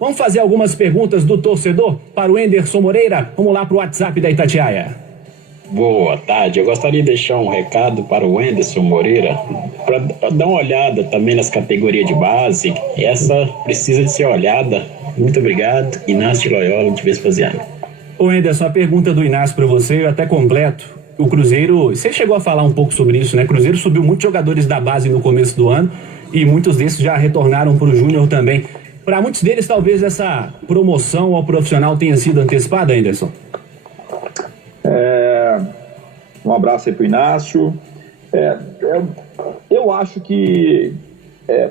Vamos fazer algumas perguntas do torcedor para o Enderson Moreira. Vamos lá para o WhatsApp da Itatiaia. Boa tarde, eu gostaria de deixar um recado para o Enderson Moreira, para dar uma olhada também nas categorias de base. Essa precisa de ser olhada. Muito obrigado, Inácio Loyola de Vespasiano. Ô Enderson, a pergunta do Inácio para você, eu até completo. O Cruzeiro, você chegou a falar um pouco sobre isso, né? O Cruzeiro subiu muitos jogadores da base no começo do ano e muitos desses já retornaram para o Júnior também. Para muitos deles, talvez essa promoção ao profissional tenha sido antecipada, Enderson? Um abraço aí para o Inácio. Eu acho que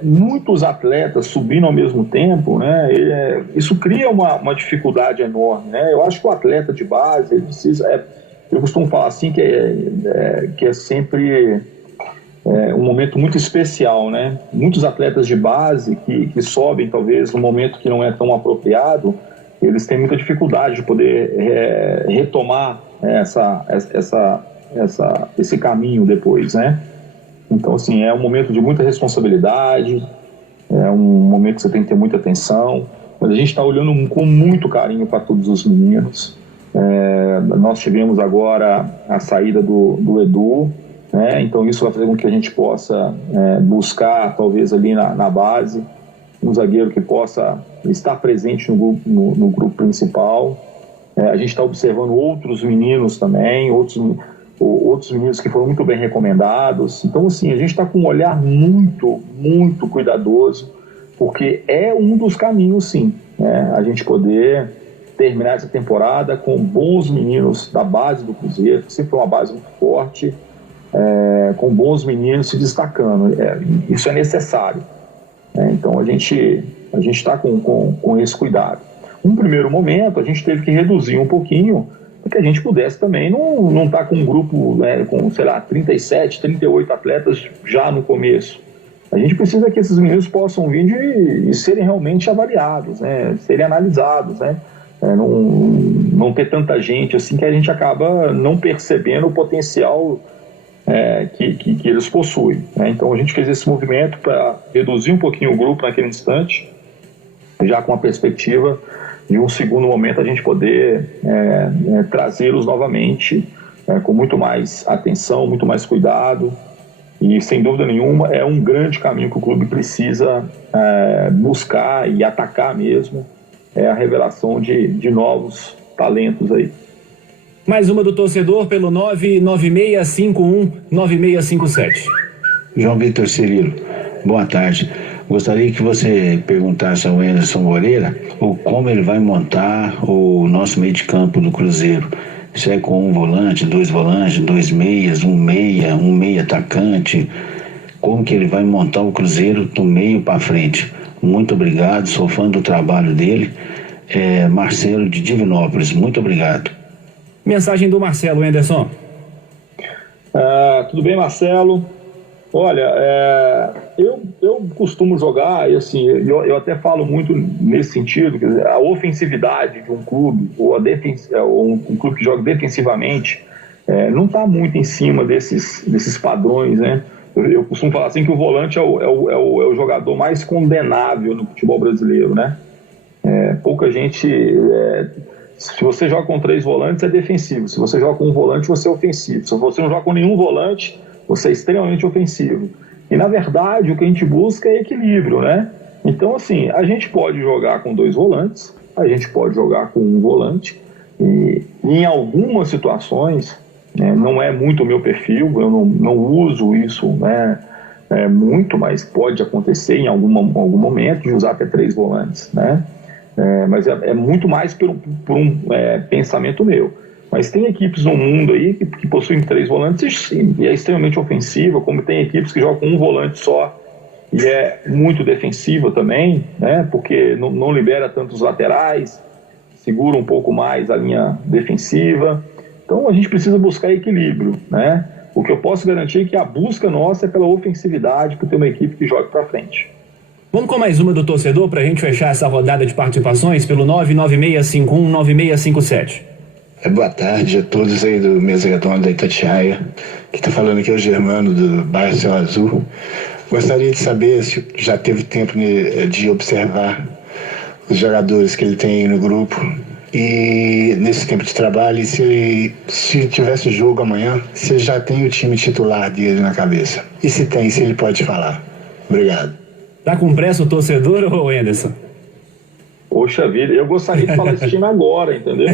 muitos atletas subindo ao mesmo tempo, né, isso cria uma dificuldade enorme, né? Eu acho que o atleta de base ele precisa, eu costumo falar assim que é sempre um momento muito especial, né? Muitos atletas de base que sobem talvez num momento que não é tão apropriado, eles têm muita dificuldade de poder retomar esse caminho depois, né? Então, assim, é um momento de muita responsabilidade, é um momento que você tem que ter muita atenção, mas a gente está olhando com muito carinho para todos os meninos. Nós tivemos agora a saída do Edu, né? Então isso vai fazer com que a gente possa buscar, talvez ali na base, um zagueiro que possa estar presente no grupo principal. A gente está observando outros meninos também, outros meninos que foram muito bem recomendados. Então, assim, a gente está com um olhar muito, muito cuidadoso, porque é um dos caminhos, sim, né? A gente poder terminar essa temporada com bons meninos da base do Cruzeiro, que sempre foi uma base muito forte, com bons meninos se destacando. Isso é necessário. Então, a gente está com esse cuidado. Num primeiro momento, a gente teve que reduzir um pouquinho, para que a gente pudesse também não estar com um grupo, com, sei lá, 37, 38 atletas já no começo. A gente precisa que esses meninos possam vir e serem realmente avaliados, né? Serem analisados, né? Não ter tanta gente assim que a gente acaba não percebendo o potencial que eles possuem, né? Então a gente fez esse movimento para reduzir um pouquinho o grupo naquele instante, já com a perspectiva de um segundo momento a gente poder trazê-los novamente com muito mais atenção, muito mais cuidado, e sem dúvida nenhuma é um grande caminho que o clube precisa buscar e atacar mesmo, a revelação de novos talentos aí. Mais uma do torcedor pelo 996519657. João Vitor Cirilo, boa tarde. Gostaria que você perguntasse ao Enderson Moreira como ele vai montar o nosso meio de campo do Cruzeiro. Se é com um volante, dois volantes, dois meias, um meia atacante. Como que ele vai montar o Cruzeiro do meio para frente. Muito obrigado, sou fã do trabalho dele. Marcelo de Divinópolis, muito obrigado. Mensagem do Marcelo, Enderson. Tudo bem, Marcelo? Olha, eu costumo jogar, e assim, eu até falo muito nesse sentido, quer dizer, a ofensividade de um clube, ou um clube que joga defensivamente, não está muito em cima desses padrões, né? Eu costumo falar assim que o volante é o jogador mais condenável no futebol brasileiro, né? Pouca gente... se você joga com 3 volantes, é defensivo. Se você joga com um volante, você é ofensivo. Se você não joga com nenhum volante, você é extremamente ofensivo. E, na verdade, o que a gente busca é equilíbrio, né? Então, assim, a gente pode jogar com 2 volantes, a gente pode jogar com um volante, e em algumas situações, né, não é muito o meu perfil, eu não uso isso, né, muito, mas pode acontecer em algum momento de usar até 3 volantes, né? Mas é muito mais por um pensamento meu. Mas tem equipes no mundo aí que possuem 3 volantes e é extremamente ofensiva, como tem equipes que jogam com um volante só e é muito defensiva também, né? Porque não libera tantos laterais, segura um pouco mais a linha defensiva. Então a gente precisa buscar equilíbrio, né? O que eu posso garantir é que a busca nossa é pela ofensividade, por ter uma equipe que jogue para frente. Vamos com mais uma do torcedor para a gente fechar essa rodada de participações pelo 996519657. Boa tarde a todos aí do Mesa Redonda da Itatiaia, que está falando aqui é o Germano do bairro Céu Azul. Gostaria de saber se já teve tempo de observar os jogadores que ele tem no grupo. E nesse tempo de trabalho, se tivesse jogo amanhã, você já tem o time titular dele na cabeça. E se tem, se ele pode falar. Obrigado. Tá com pressa o torcedor, ou Anderson? Poxa vida, eu gostaria de falar desse time agora, entendeu?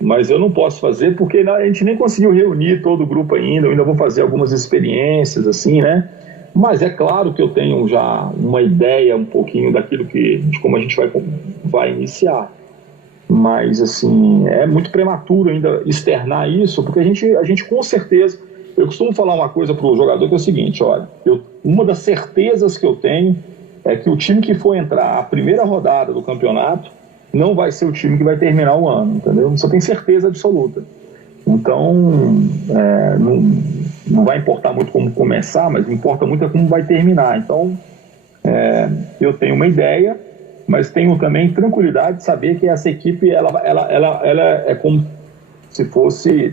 Mas eu não posso fazer porque a gente nem conseguiu reunir todo o grupo ainda. Eu ainda vou fazer algumas experiências, assim, né? Mas é claro que eu tenho já uma ideia um pouquinho daquilo de como a gente vai iniciar. Mas, assim, é muito prematuro ainda externar isso, porque a gente com certeza... Eu costumo falar uma coisa para o jogador que é o seguinte, olha, uma das certezas que eu tenho é que o time que for entrar a primeira rodada do campeonato não vai ser o time que vai terminar o ano, entendeu? Isso eu tenho certeza absoluta. Então, não vai importar muito como começar, mas importa muito é como vai terminar. Então, eu tenho uma ideia, mas tenho também tranquilidade de saber que essa equipe ela é como se fosse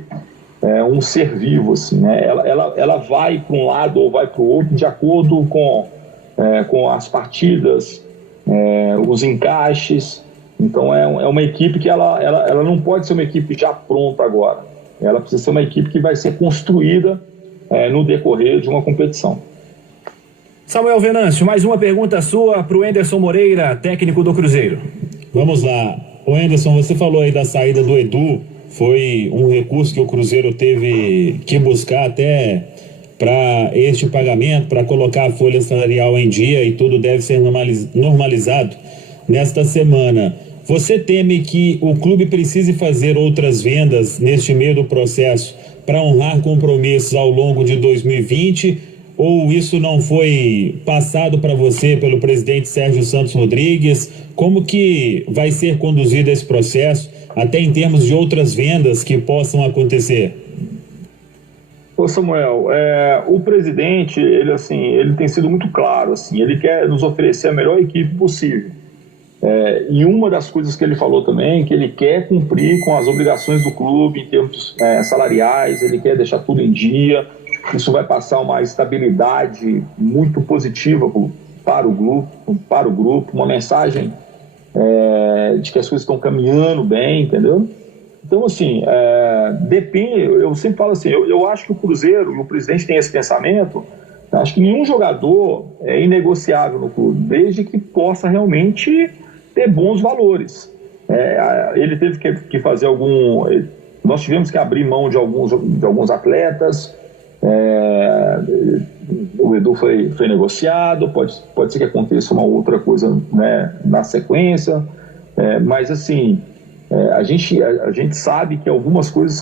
um ser vivo, assim, né? Ela vai para um lado ou vai para o outro de acordo com as partidas, os encaixes. Então é uma equipe que ela não pode ser uma equipe já pronta agora. Ela precisa ser uma equipe que vai ser construída no decorrer de uma competição. Samuel Venâncio, mais uma pergunta sua para o Anderson Moreira, técnico do Cruzeiro. Vamos lá. Ô Anderson, você falou aí da saída do Edu, foi um recurso que o Cruzeiro teve que buscar até para este pagamento, para colocar a folha salarial em dia, e tudo deve ser normalizado nesta semana. Você teme que o clube precise fazer outras vendas neste meio do processo para honrar compromissos ao longo de 2020? Ou isso não foi passado para você pelo presidente Sérgio Santos Rodrigues? Como que vai ser conduzido esse processo, até em termos de outras vendas que possam acontecer? Ô Samuel, o presidente, ele tem sido muito claro, assim, ele quer nos oferecer a melhor equipe possível. E uma das coisas que ele falou também é que ele quer cumprir com as obrigações do clube em termos salariais, ele quer deixar tudo em dia. Isso vai passar uma estabilidade muito positiva para o grupo, uma mensagem de que as coisas estão caminhando bem, entendeu? Então, assim, depende, eu sempre falo assim, eu acho que o Cruzeiro, e o presidente tem esse pensamento, acho que nenhum jogador é inegociável no clube, desde que possa realmente ter bons valores. Ele teve que fazer nós tivemos que abrir mão de alguns atletas. O Edu foi negociado, pode ser que aconteça uma outra coisa, né, na sequência, mas assim, a gente sabe que algumas coisas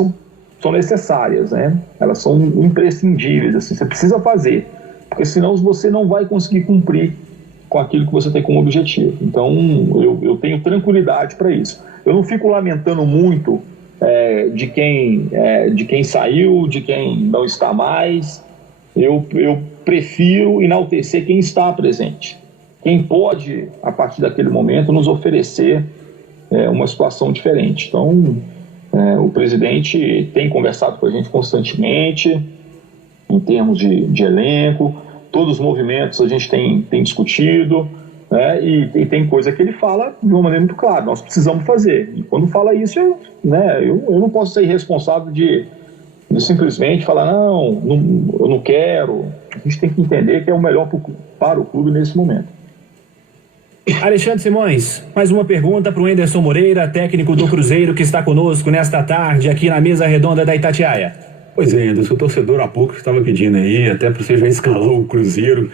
são necessárias, né? Elas são imprescindíveis, assim, você precisa fazer, porque senão você não vai conseguir cumprir com aquilo que você tem como objetivo. Então eu tenho tranquilidade para isso. Eu não fico lamentando muito de quem saiu, de quem não está mais. Eu prefiro enaltecer quem está presente, quem pode, a partir daquele momento, nos oferecer uma situação diferente. Então, o presidente tem conversado com a gente constantemente, em termos de elenco, todos os movimentos a gente tem discutido, né? E tem coisa que ele fala de uma maneira muito clara, nós precisamos fazer. E quando fala isso, eu não posso ser irresponsável de simplesmente falar, não, eu não quero. A gente tem que entender que é o melhor para o clube nesse momento. Alexandre Simões, mais uma pergunta para o Anderson Moreira, técnico do Cruzeiro, que está conosco nesta tarde aqui na mesa redonda da Itatiaia. Pois é, Anderson, o torcedor há pouco estava pedindo aí, até para você já escalar o Cruzeiro,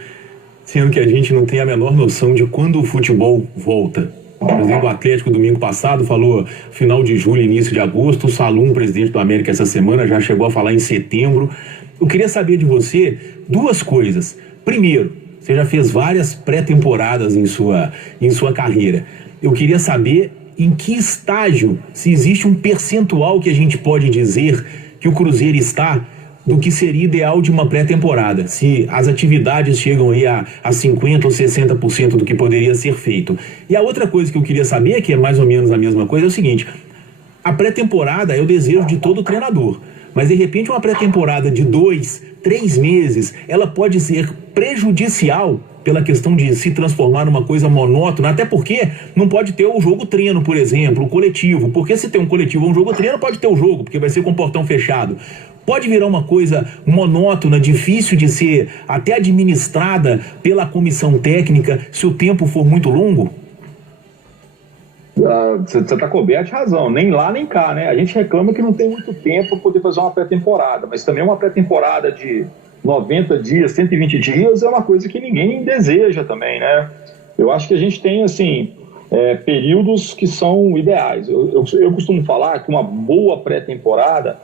sendo que a gente não tem a menor noção de quando o futebol volta. Por exemplo, o Atlético domingo passado falou final de julho, início de agosto, o Salum, presidente do América, essa semana já chegou a falar em setembro. Eu queria saber de você duas coisas. Primeiro, você já fez várias pré-temporadas em sua carreira. Eu queria saber em que estágio, se existe um percentual que a gente pode dizer que o Cruzeiro está do que seria ideal de uma pré-temporada, se as atividades chegam aí a 50% ou 60% do que poderia ser feito. E a outra coisa que eu queria saber, que é mais ou menos a mesma coisa, é o seguinte: a pré-temporada é o desejo de todo treinador, mas de repente uma pré-temporada de 2, 3 meses, ela pode ser prejudicial pela questão de se transformar numa coisa monótona, até porque não pode ter o jogo treino, por exemplo, o coletivo, porque se tem um coletivo ou um jogo treino, pode ter o jogo, porque vai ser com o portão fechado. Pode virar uma coisa monótona, difícil de ser até administrada pela comissão técnica se o tempo for muito longo? Você está coberto de razão, nem lá nem cá, né? A gente reclama que não tem muito tempo para poder fazer uma pré-temporada, mas também uma pré-temporada de 90 dias, 120 dias é uma coisa que ninguém deseja também, né? Eu acho que a gente tem, assim, períodos que são ideais. Eu costumo falar que uma boa pré-temporada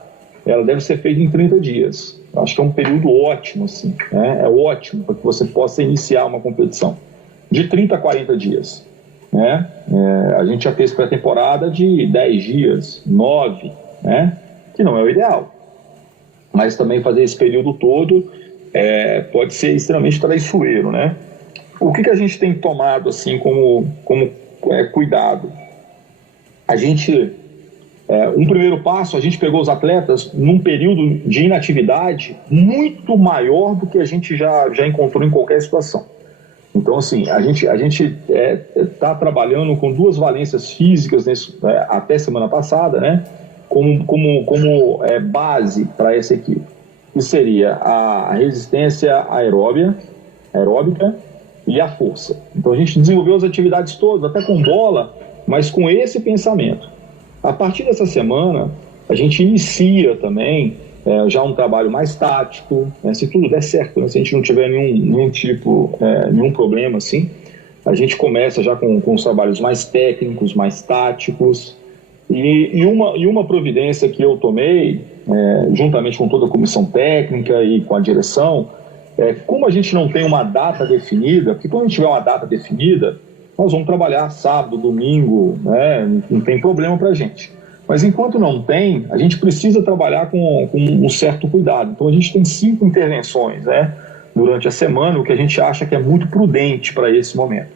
ela deve ser feita em 30 dias. Eu acho que é um período ótimo, assim, né? É ótimo para que você possa iniciar uma competição de 30 a 40 dias, né? A gente já fez pré-temporada de 10 dias, 9, né? Que não é o ideal. Mas também fazer esse período todo pode ser extremamente traiçoeiro, né? O que a gente tem tomado, assim, como cuidado? A gente... um primeiro passo, a gente pegou os atletas num período de inatividade muito maior do que a gente já encontrou em qualquer situação. Então, assim, a gente está trabalhando com 2 valências físicas até semana passada, né? Como base para essa equipe, que seria a resistência aeróbica e a força. Então, a gente desenvolveu as atividades todas, até com bola, mas com esse pensamento. A partir dessa semana, a gente inicia também já um trabalho mais tático, né? Se tudo der certo, né? Se a gente não tiver nenhum problema assim, a gente começa já com os trabalhos mais técnicos, mais táticos. E uma providência que eu tomei, juntamente com toda a comissão técnica e com a direção, como a gente não tem uma data definida, porque quando a gente tiver uma data definida, nós vamos trabalhar sábado, domingo, né? Não tem problema para a gente. Mas enquanto não tem, a gente precisa trabalhar com um certo cuidado. Então a gente tem 5 intervenções, né, durante a semana, o que a gente acha que é muito prudente para esse momento.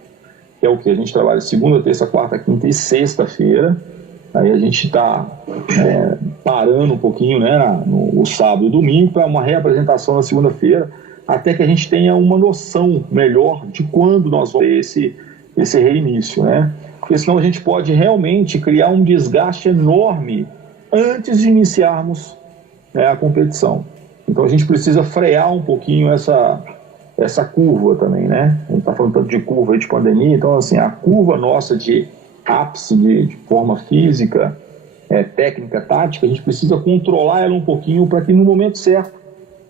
Que é o que? A gente trabalha segunda, terça, quarta, quinta e sexta-feira. Aí a gente está parando um pouquinho, né, no sábado e domingo para uma reapresentação na segunda-feira, até que a gente tenha uma noção melhor de quando nós vamos ter esse reinício, né? Porque senão a gente pode realmente criar um desgaste enorme antes de iniciarmos a competição. Então a gente precisa frear um pouquinho essa curva também, né? A gente está falando tanto de curva aí de pandemia, então assim, a curva nossa de ápice de forma física, técnica, tática, a gente precisa controlar ela um pouquinho para que no momento certo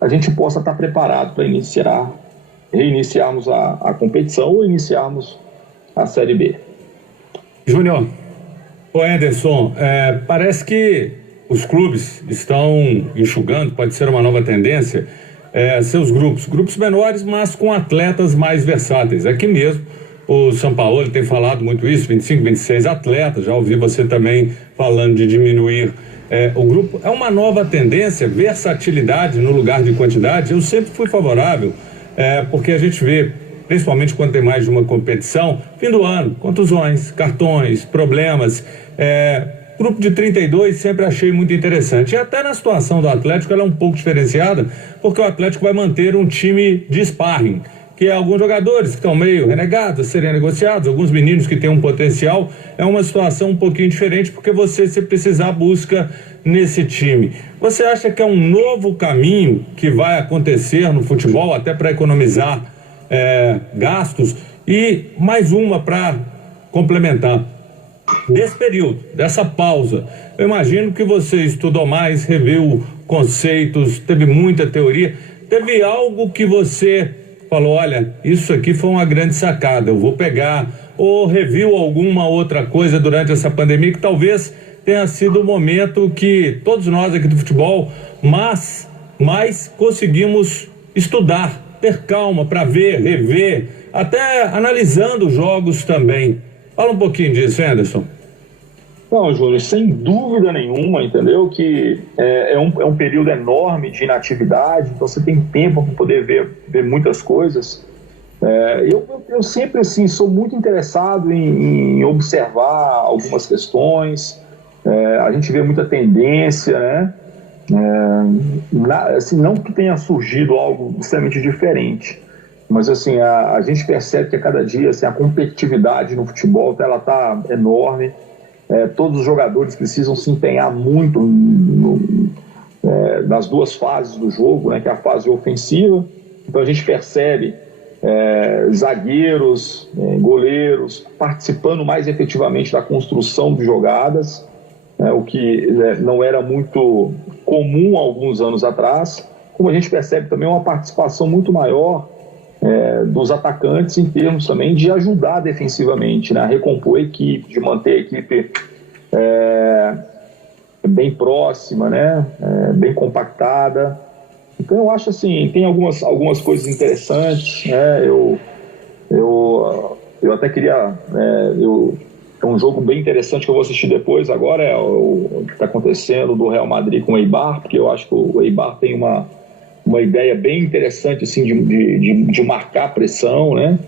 a gente possa estar preparado para reiniciarmos a competição ou iniciarmos a Série B. Júnior, o Anderson, parece que os clubes estão enxugando, pode ser uma nova tendência, seus grupos menores, mas com atletas mais versáteis. Aqui mesmo, o São Paulo tem falado muito isso, 25, 26 atletas, já ouvi você também falando de diminuir o grupo. É uma nova tendência, versatilidade no lugar de quantidade. Eu sempre fui favorável, porque a gente vê, principalmente quando tem mais de uma competição, fim do ano, contusões, cartões, problemas. Grupo de 32 sempre achei muito interessante. E até na situação do Atlético ela é um pouco diferenciada, porque o Atlético vai manter um time de sparring, que é alguns jogadores que estão meio renegados a serem negociados, alguns meninos que têm um potencial. É uma situação um pouquinho diferente, porque você, se precisar, busca nesse time. Você acha que é um novo caminho que vai acontecer no futebol, até para economizar gastos? E mais uma para complementar. Desse período, dessa pausa, eu imagino que você estudou mais, reviu conceitos, teve muita teoria. Teve algo que você falou, olha, isso aqui foi uma grande sacada, eu vou pegar, ou reviu alguma outra coisa durante essa pandemia que talvez tenha sido o momento que todos nós aqui do futebol mais conseguimos estudar, ter calma para ver, rever, até analisando jogos também. Fala um pouquinho disso, Anderson. Não, Júlio, sem dúvida nenhuma, entendeu? Que é um período enorme de inatividade, então você tem tempo para poder ver muitas coisas. Eu sempre, assim, sou muito interessado em observar algumas questões. A gente vê muita tendência, né? Assim, não que tenha surgido algo extremamente diferente, mas assim, a gente percebe que a cada dia assim, a competitividade no futebol ela está enorme. Todos os jogadores precisam se empenhar muito nas duas fases do jogo, né, que é a fase ofensiva. Então a gente percebe zagueiros, goleiros participando mais efetivamente da construção de jogadas, o que não era muito comum há alguns anos atrás. Como a gente percebe também uma participação muito maior dos atacantes em termos também de ajudar defensivamente, né, a recompor a equipe, de manter a equipe bem próxima, né, bem compactada. Então eu acho assim, tem algumas coisas interessantes, né, eu até queria, é um jogo bem interessante que eu vou assistir depois, agora é o que está acontecendo do Real Madrid com o Eibar, porque eu acho que o Eibar tem uma ideia bem interessante assim, de marcar a pressão, né?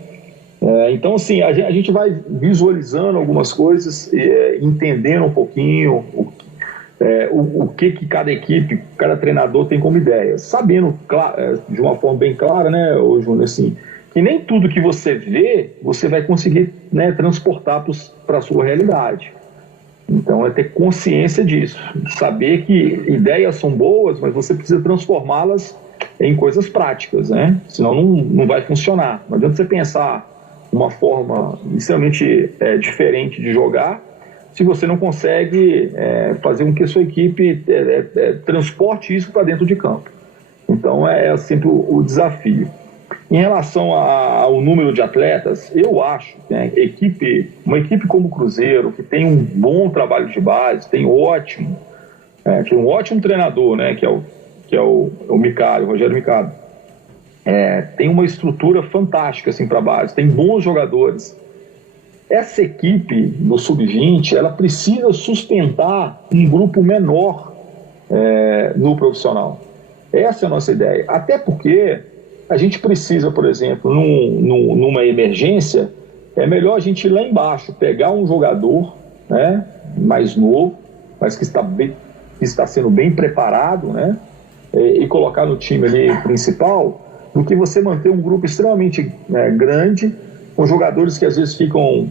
Então assim, a gente vai visualizando algumas coisas, entendendo um pouquinho o que cada equipe, cada treinador tem como ideia, sabendo de uma forma bem clara, né, Júnior, assim, que nem tudo que você vê você vai conseguir, né, transportar para a sua realidade. Então é ter consciência disso, saber que ideias são boas, mas você precisa transformá-las em coisas práticas, né? Senão não vai funcionar. Não adianta você pensar uma forma extremamente diferente de jogar se você não consegue fazer com que a sua equipe transporte isso para dentro de campo. Então é sempre o desafio. Em relação ao número de atletas, eu acho que uma equipe como o Cruzeiro, que tem um bom trabalho de base, tem um ótimo treinador, né, que é o Micali, o Rogério Micali, tem uma estrutura fantástica assim, para a base, tem bons jogadores. Essa equipe do Sub-20 ela precisa sustentar um grupo menor no profissional. Essa é a nossa ideia. Até porque a gente precisa, por exemplo, numa emergência, é melhor a gente ir lá embaixo, pegar um jogador, né, mais novo, mas que está sendo bem preparado, né, e colocar no time ali principal, do que você manter um grupo extremamente grande, com jogadores que às vezes ficam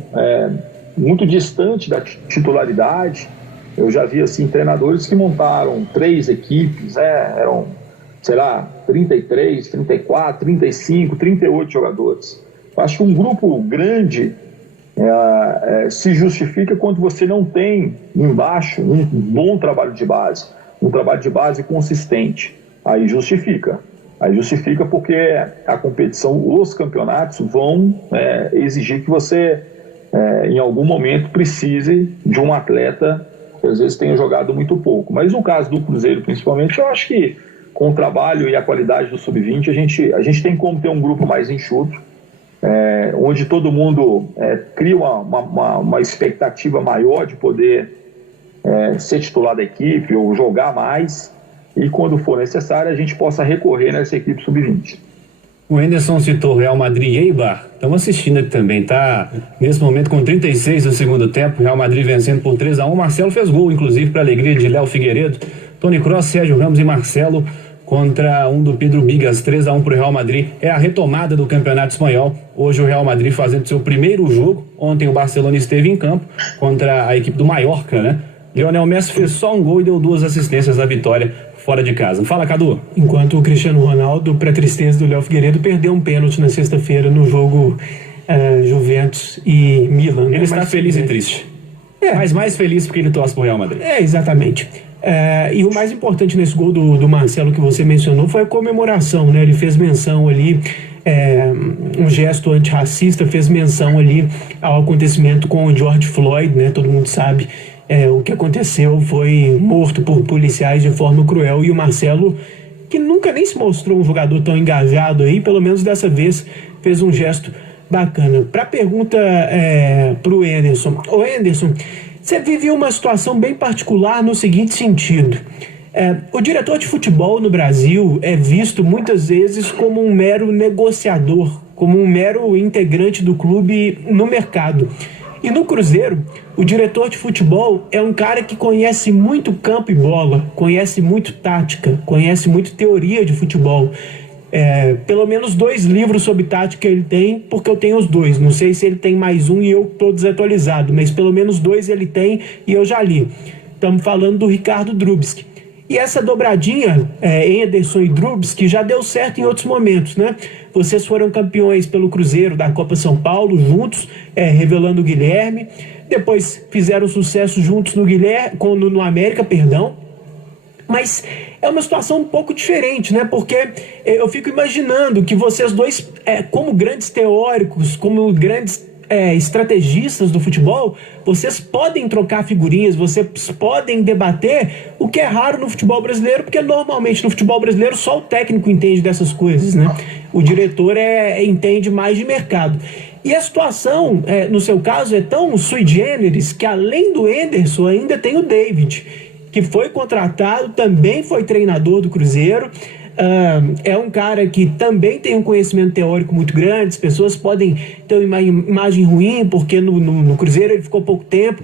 muito distantes da titularidade. Eu já vi assim, treinadores que montaram 3 equipes, eram, sei lá, 33, 34, 35, 38 jogadores. Eu acho que um grupo grande se justifica quando você não tem embaixo um bom trabalho de base, um trabalho de base consistente. Aí justifica porque a competição, os campeonatos vão exigir que você, em algum momento, precise de um atleta que às vezes tenha jogado muito pouco. Mas no caso do Cruzeiro, principalmente, eu acho que com o trabalho e a qualidade do Sub-20, a gente tem como ter um grupo mais enxuto, onde todo mundo cria uma expectativa maior de poder ser titular da equipe ou jogar mais, e quando for necessário a gente possa recorrer nessa equipe Sub-20. O Henderson citou Real Madrid e Eibar. Estamos assistindo aqui também, tá? Nesse momento com 36 do segundo tempo, Real Madrid vencendo por 3-1. Marcelo fez gol, inclusive, para a alegria de Léo Figueiredo. Tony Kroos, Sérgio Ramos e Marcelo contra um do Pedro Bigas, 3-1 para o Real Madrid. É a retomada do Campeonato Espanhol. Hoje o Real Madrid fazendo seu primeiro jogo. Ontem o Barcelona esteve em campo contra a equipe do Mallorca, né? Lionel Messi fez só um gol e deu 2 assistências à vitória fora de casa. Fala, Cadu. Enquanto o Cristiano Ronaldo, para tristeza do Léo Figueiredo, perdeu um pênalti na sexta-feira no jogo Juventus e Milan. Ele está feliz e triste. Mas mais feliz porque ele torce pro Real Madrid. Exatamente. E o mais importante nesse gol do Marcelo que você mencionou foi a comemoração, né? Ele fez menção ali, um gesto antirracista, fez menção ali ao acontecimento com o George Floyd, né? Todo mundo sabe o que aconteceu, foi morto por policiais de forma cruel, e o Marcelo, que nunca nem se mostrou um jogador tão engajado aí, pelo menos dessa vez fez um gesto bacana. Para a pergunta para o Henderson. Ô Henderson, você vive uma situação bem particular no seguinte sentido. O diretor de futebol no Brasil é visto muitas vezes como um mero negociador, como um mero integrante do clube no mercado. E no Cruzeiro, o diretor de futebol é um cara que conhece muito campo e bola, conhece muito tática, conhece muito teoria de futebol. Pelo menos 2 livros sobre tática ele tem, porque eu tenho os 2. Não sei se ele tem mais um e eu tô desatualizado, mas pelo menos 2 ele tem e eu já li. Estamos falando do Ricardo Drubsky. E essa dobradinha, Henderson e Drubsky, já deu certo em outros momentos, né? Vocês foram campeões pelo Cruzeiro da Copa São Paulo, juntos, revelando o Guilherme. Depois fizeram sucesso juntos no América, perdão. Mas é uma situação um pouco diferente, né? Porque eu fico imaginando que vocês dois, como grandes teóricos, como grandes estrategistas do futebol, vocês podem trocar figurinhas, vocês podem debater, o que é raro no futebol brasileiro, porque normalmente no futebol brasileiro só o técnico entende dessas coisas, né? O diretor entende mais de mercado. E a situação, no seu caso, é tão sui generis que além do Henderson ainda tem o David, que foi contratado, também foi treinador do Cruzeiro. É um cara que também tem um conhecimento teórico muito grande. As pessoas podem ter uma imagem ruim porque no Cruzeiro ele ficou pouco tempo,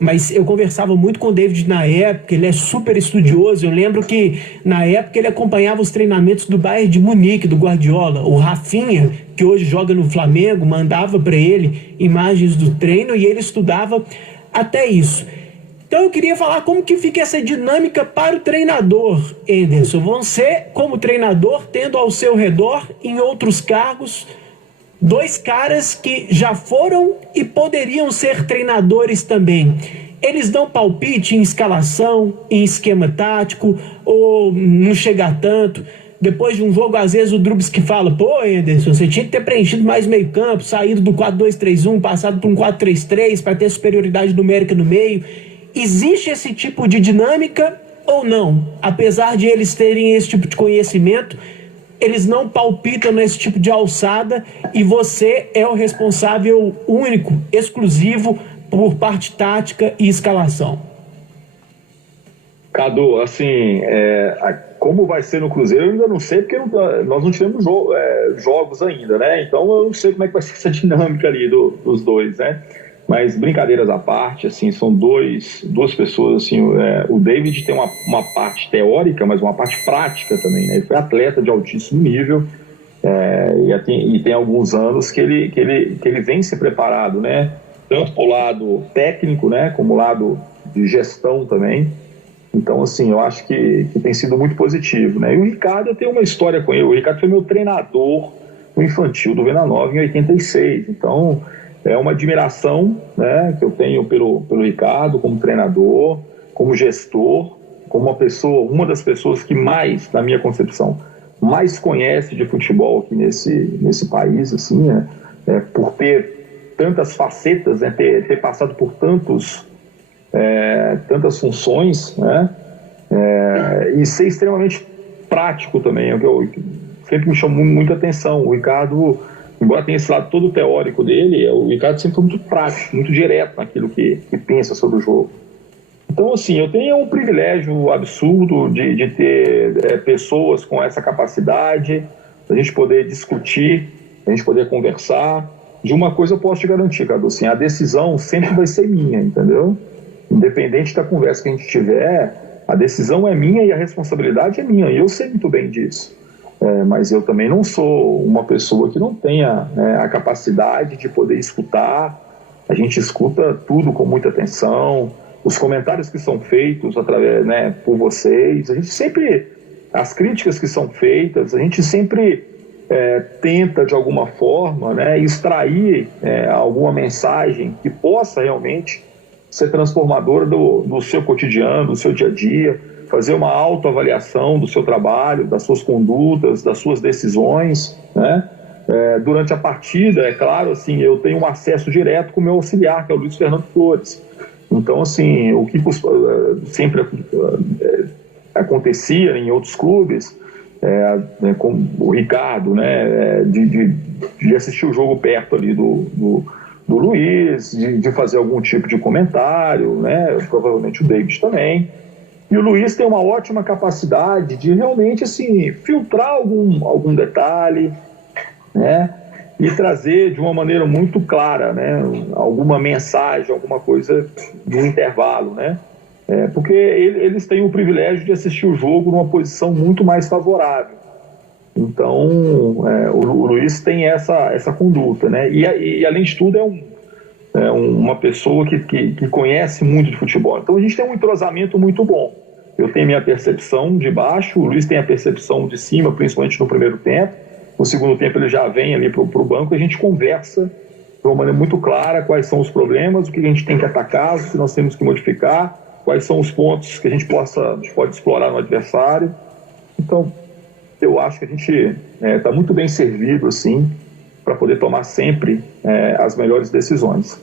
mas eu conversava muito com o David na época. Ele é super estudioso. Eu lembro que na época ele acompanhava os treinamentos do Bayern de Munique, do Guardiola. O Rafinha, que hoje joga no Flamengo, mandava para ele imagens do treino e ele estudava até isso. Então eu queria falar como que fica essa dinâmica para o treinador, Henderson. Você, como treinador, tendo ao seu redor, em outros cargos, 2 caras que já foram e poderiam ser treinadores também. Eles dão palpite em escalação, em esquema tático, ou não chega a tanto. Depois de um jogo, às vezes o Drubsky fala: pô, Henderson, você tinha que ter preenchido mais meio campo, saído do 4-2-3-1, passado por um 4-3-3 para ter superioridade numérica no meio. Existe esse tipo de dinâmica ou não? Apesar de eles terem esse tipo de conhecimento, eles não palpitam nesse tipo de alçada e você é o responsável único, exclusivo, por parte tática e escalação. Cadu, assim, como vai ser no Cruzeiro eu ainda não sei, porque nós não tivemos jogos ainda, né? Então eu não sei como é que vai ser essa dinâmica ali dos dois, né? Mas brincadeiras à parte, assim, são duas pessoas, assim, o David tem uma parte teórica, mas uma parte prática também, né? Ele foi atleta de altíssimo nível e tem alguns anos que ele vem se preparado, né? Tanto para o lado técnico, né? Como o lado de gestão também. Então, assim, eu acho que tem sido muito positivo, né? E o Ricardo, eu tenho uma história com ele. O Ricardo foi meu treinador no infantil do Venda Nova em 86, então é uma admiração, né, que eu tenho pelo Ricardo como treinador, como gestor, como uma das pessoas que mais, na minha concepção, mais conhece de futebol aqui nesse país, assim, né, por ter tantas facetas, né, ter passado por tantas funções, né, e ser extremamente prático também, é o que eu sempre me chamou muita atenção. O Ricardo, embora tenha esse lado todo teórico dele, o Ricardo sempre foi muito prático, muito direto naquilo que pensa sobre o jogo. Então, assim, eu tenho um privilégio absurdo de ter pessoas com essa capacidade, a gente poder discutir, a gente poder conversar. De uma coisa eu posso te garantir, Cadu, assim, a decisão sempre vai ser minha, entendeu? Independente da conversa que a gente tiver, a decisão é minha e a responsabilidade é minha, e eu sei muito bem disso. Mas eu também não sou uma pessoa que não tenha, né, a capacidade de poder escutar. A gente escuta tudo com muita atenção, os comentários que são feitos através, né, por vocês, a gente sempre, as críticas que são feitas, a gente sempre tenta de alguma forma, né, extrair alguma mensagem que possa realmente ser transformadora do seu cotidiano, do seu dia a dia, fazer uma autoavaliação do seu trabalho, das suas condutas, das suas decisões, né? Durante a partida, é claro, assim, eu tenho um acesso direto com o meu auxiliar, que é o Luiz Fernando Flores. Então, assim, o que sempre acontecia em outros clubes, com o Ricardo, né, de assistir o jogo perto ali do Luiz, de fazer algum tipo de comentário, né, provavelmente o David também. E o Luiz tem uma ótima capacidade de realmente, assim, filtrar algum detalhe, né, e trazer de uma maneira muito clara, né, alguma mensagem, alguma coisa no intervalo, né, porque eles têm o privilégio de assistir o jogo numa posição muito mais favorável. Então, o Luiz tem essa conduta, né? E além de tudo, é uma pessoa que conhece muito de futebol. Então, a gente tem um entrosamento muito bom. Eu tenho minha percepção de baixo, o Luiz tem a percepção de cima, principalmente no primeiro tempo. No segundo tempo, ele já vem ali para o banco e a gente conversa de uma maneira muito clara quais são os problemas, o que a gente tem que atacar, o que nós temos que modificar, quais são os pontos que a gente pode explorar no adversário. Então, eu acho que a gente está muito bem servido, assim, para poder tomar sempre as melhores decisões.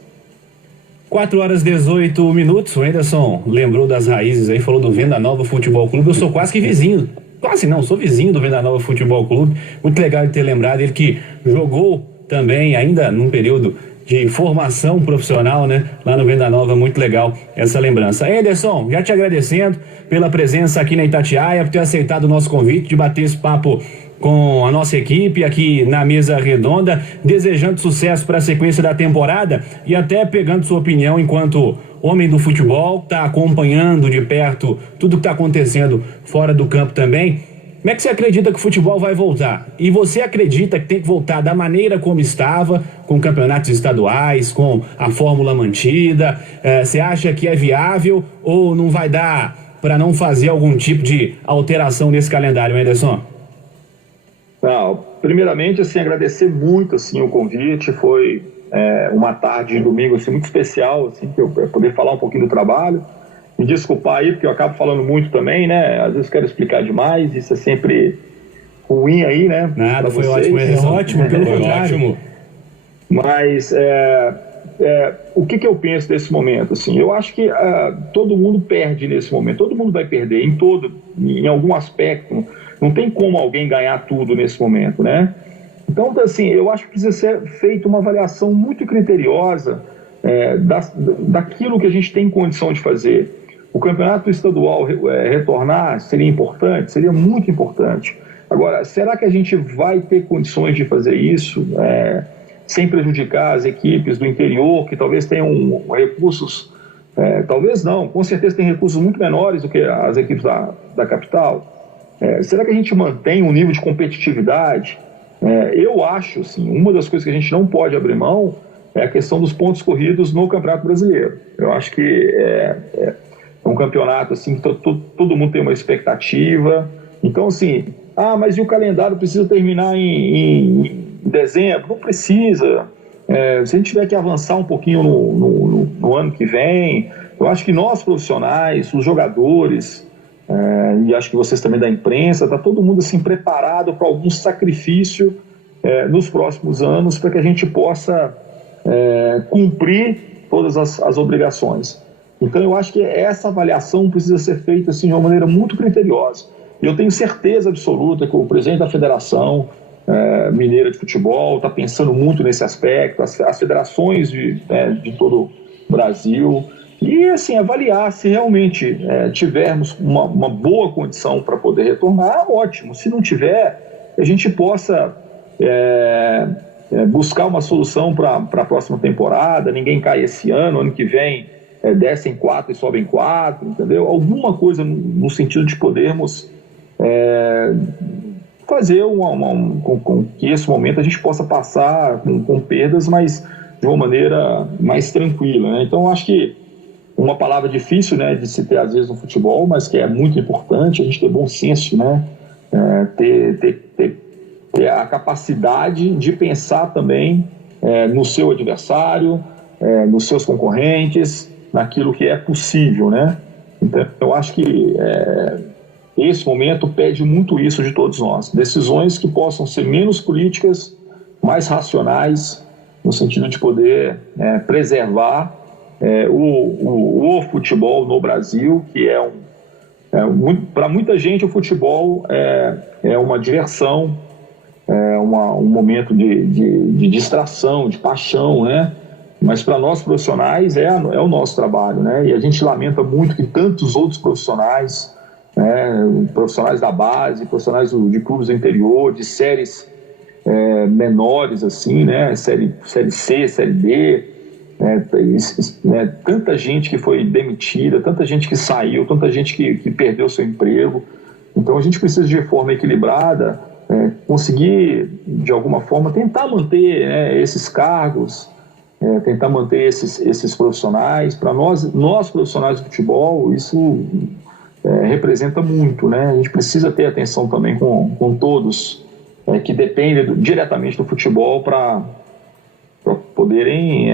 4h18. O Anderson lembrou das raízes aí, falou do Venda Nova Futebol Clube. Eu sou quase que vizinho. Quase não, sou vizinho do Venda Nova Futebol Clube. Muito legal de ter lembrado. Ele que jogou também, ainda num período de formação profissional, né? Lá no Venda Nova, muito legal essa lembrança. Anderson, já te agradecendo pela presença aqui na Itatiaia, por ter aceitado o nosso convite de bater esse papo com a nossa equipe aqui na mesa redonda, desejando sucesso para a sequência da temporada e até pegando sua opinião enquanto homem do futebol, está acompanhando de perto tudo que está acontecendo fora do campo também. Como é que você acredita que o futebol vai voltar? E você acredita que tem que voltar da maneira como estava, com campeonatos estaduais, com a fórmula mantida? Você acha que é viável ou não vai dar para não fazer algum tipo de alteração nesse calendário, Anderson? Não, primeiramente, assim, agradecer muito assim, o convite. Foi uma tarde de domingo assim, muito especial, assim, que eu poder falar um pouquinho do trabalho. Me desculpar aí, porque eu acabo falando muito também, né? Às vezes quero explicar demais, isso é sempre ruim aí, né? Nada, foi vocês. ótimo, é ótimo, pelo contrário. Ótimo. Mas o que eu penso desse momento? Assim, eu acho que todo mundo perde nesse momento, todo mundo vai perder em algum aspecto. Não tem como alguém ganhar tudo nesse momento, né? Então, assim, eu acho que precisa ser feita uma avaliação muito criteriosa daquilo que a gente tem condição de fazer. O campeonato estadual retornar seria importante? Seria muito importante. Agora, será que a gente vai ter condições de fazer isso sem prejudicar as equipes do interior, que talvez tenham recursos, talvez não, com certeza tem recursos muito menores do que as equipes da capital? Será que a gente mantém um nível de competitividade? Eu acho, assim, uma das coisas que a gente não pode abrir mão é a questão dos pontos corridos no Campeonato Brasileiro. Eu acho que é um campeonato assim, que todo mundo tem uma expectativa. Então, assim, mas e o calendário precisa terminar em dezembro? Não precisa. Se a gente tiver que avançar um pouquinho no ano que vem, eu acho que nós profissionais, os jogadores, e acho que vocês também da imprensa, está todo mundo assim, preparado para algum sacrifício nos próximos anos para que a gente possa cumprir todas as obrigações. Então eu acho que essa avaliação precisa ser feita assim, de uma maneira muito criteriosa. E eu tenho certeza absoluta que o presidente da Federação Mineira de Futebol está pensando muito nesse aspecto, as federações de todo o Brasil, e assim, avaliar se realmente tivermos uma boa condição para poder retornar, ótimo. Se não tiver, a gente possa buscar uma solução para a próxima temporada, ninguém cai esse ano que vem descem 4 e sobem 4, entendeu? Alguma coisa no sentido de podermos fazer com que esse momento a gente possa passar com perdas, mas de uma maneira mais tranquila, né? Então, acho que uma palavra difícil, né, de se ter às vezes no futebol, mas que é muito importante, a gente ter bom senso, né? Ter a capacidade de pensar também no seu adversário, nos seus concorrentes, naquilo que é possível, né? Então, eu acho que esse momento pede muito isso de todos nós. Decisões que possam ser menos políticas, mais racionais, no sentido de poder preservar o futebol no Brasil, que para muita gente o futebol é uma diversão, um momento de distração, de paixão, né? Mas para nós profissionais é o nosso trabalho, né? E a gente lamenta muito que tantos outros profissionais, profissionais da base, profissionais de clubes do interior, de séries menores, assim, né? Série C, Série B, tanta gente que foi demitida, tanta gente que saiu, tanta gente que perdeu seu emprego. Então a gente precisa de forma equilibrada conseguir, de alguma forma, tentar manter esses cargos, tentar manter esses profissionais. Para nós profissionais de futebol, isso representa muito, né? A gente precisa ter atenção também com todos que dependem diretamente do futebol para poderem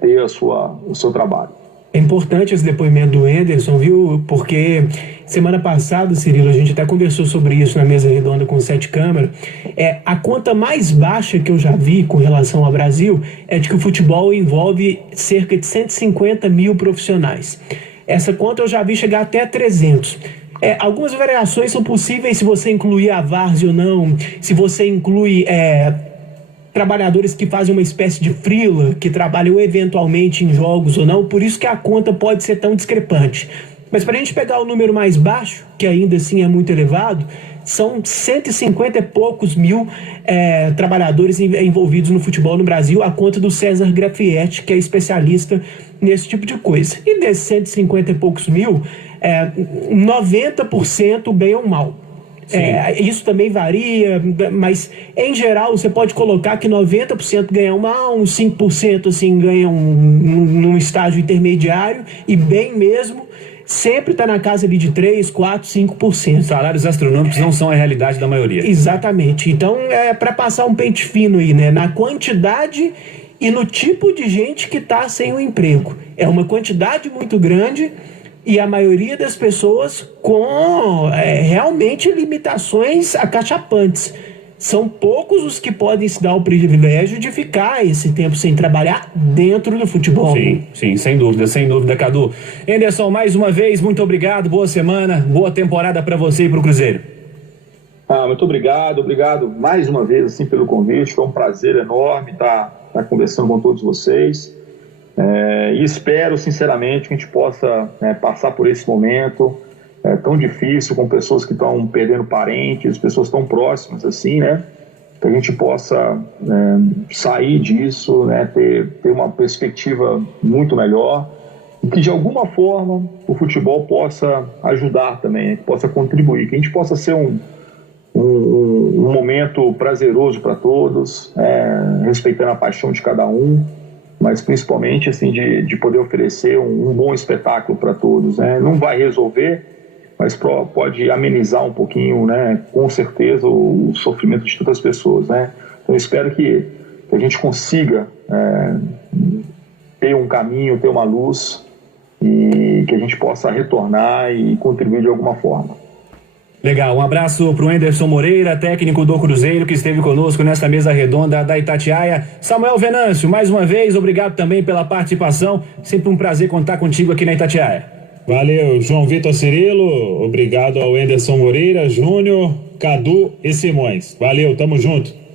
ter o seu trabalho. É importante esse depoimento do Anderson, viu? Porque semana passada, Cirilo, a gente até conversou sobre isso na mesa redonda com 7 câmeras. A conta mais baixa que eu já vi com relação ao Brasil é de que o futebol envolve cerca de 150 mil profissionais. Essa conta eu já vi chegar até 300. Algumas variações são possíveis se você incluir a várzea ou não, se você inclui trabalhadores que fazem uma espécie de freela, que trabalham eventualmente em jogos ou não, por isso que a conta pode ser tão discrepante. Mas para a gente pegar o número mais baixo, que ainda assim é muito elevado, são 150 e poucos mil trabalhadores envolvidos no futebol no Brasil, a conta do César Grafietti, que é especialista nesse tipo de coisa. E desses 150 e poucos mil, 90% ganham mal. Isso também varia, mas em geral você pode colocar que 90% ganham mal, uns 5% assim, ganham num estágio intermediário e bem mesmo, sempre está na casa ali de 3%, 4%, 5%. Salários astronômicos não são a realidade da maioria. Exatamente. Então para passar um pente fino aí, né? Na quantidade e no tipo de gente que está sem o emprego. É uma quantidade muito grande e a maioria das pessoas com realmente limitações acachapantes. São poucos os que podem se dar o privilégio de ficar esse tempo sem trabalhar dentro do futebol. Sim, sem dúvida, Cadu. Anderson, mais uma vez, muito obrigado, boa semana, boa temporada para você e para o Cruzeiro. Muito obrigado mais uma vez assim, pelo convite, foi um prazer enorme estar conversando com todos vocês. E espero sinceramente que a gente possa passar por esse momento tão difícil, com pessoas que estão perdendo parentes, pessoas tão próximas assim, né? Que a gente possa sair disso, né? Ter uma perspectiva muito melhor e que de alguma forma o futebol possa ajudar também, né? Que possa contribuir, que a gente possa ser um momento prazeroso para todos, respeitando a paixão de cada um, mas principalmente assim, de poder oferecer um bom espetáculo para todos, né? Não vai resolver, mas pode amenizar um pouquinho, né? Com certeza, o sofrimento de tantas pessoas, né? Então eu espero que a gente consiga ter um caminho, ter uma luz e que a gente possa retornar e contribuir de alguma forma. Legal, um abraço pro Anderson Moreira, técnico do Cruzeiro, que esteve conosco nesta mesa redonda da Itatiaia. Samuel Venâncio, mais uma vez, obrigado também pela participação. Sempre um prazer contar contigo aqui na Itatiaia. Valeu, João Vitor Cirilo, obrigado ao Anderson Moreira, Júnior, Cadu e Simões. Valeu, tamo junto.